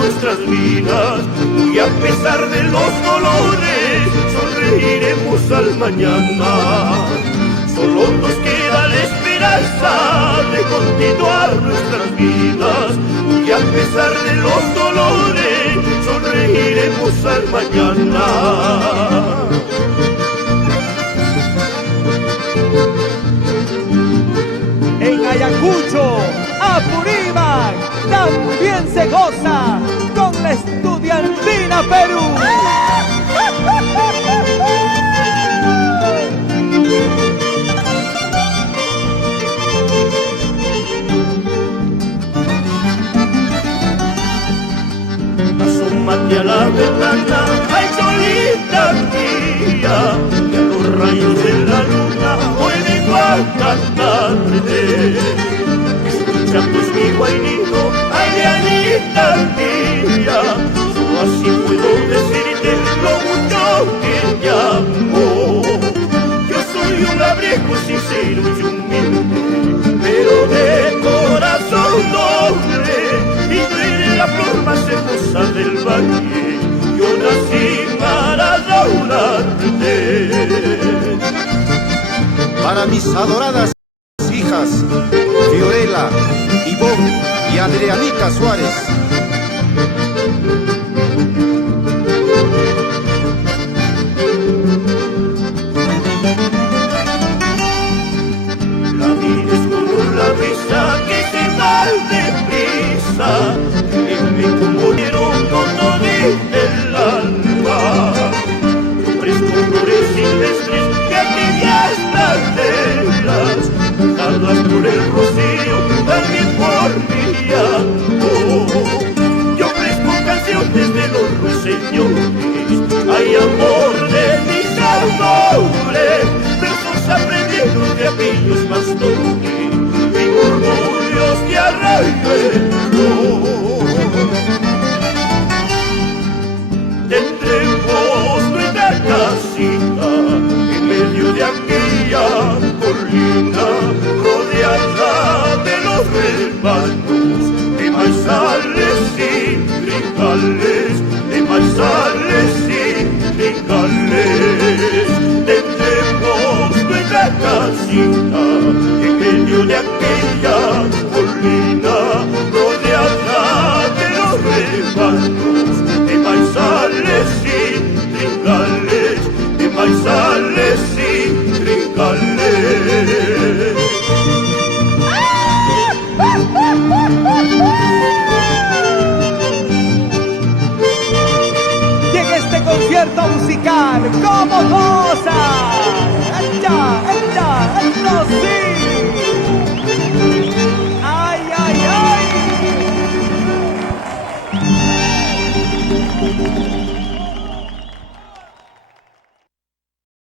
nuestras vidas y a pesar de los dolores sonreiremos al mañana. Solo nos queda la esperanza de continuar nuestras vidas y a pesar de los dolores sonreiremos al mañana. En Ayacucho, Apurímac, también se goza con la Estudiantina Perú. Asómate a la ventana, ay solita mía, que a los rayos de la luna hoy vengo a cantarte. Escucha pues mi guainito, ay Anita mía, solo así puedo decirte lo mucho que te amo. Yo soy un labriego sincero y humilde, pero de corazón noble, y tú eres la flor más hermosa del valle. Yo nací para adorarte. Para mis adoradas hijas, Fiorella, Ivonne y Adrianita Suárez. La vida es como la brisa que se va deprisa, que como dieron con todo el alma. Ofrezco flores silvestres de aquellas praderas, mojadas por el rocío, también por mi amor. Yo ofrezco canciones de los ruiseñores, hay amor de mis amores, versos aprendidos de aquellos pastores, y murmullos que arraiga el dolor. Tendremos nuestra casita en medio de aquella colina, rodeada de los rebaños de maizales y trigales, de maizales y trigales. Tendremos nuestra casita en medio de aquella colina, rodeada de los rebaños de maizales y trigales, de maizales y trigales. Y en este concierto musical, como no,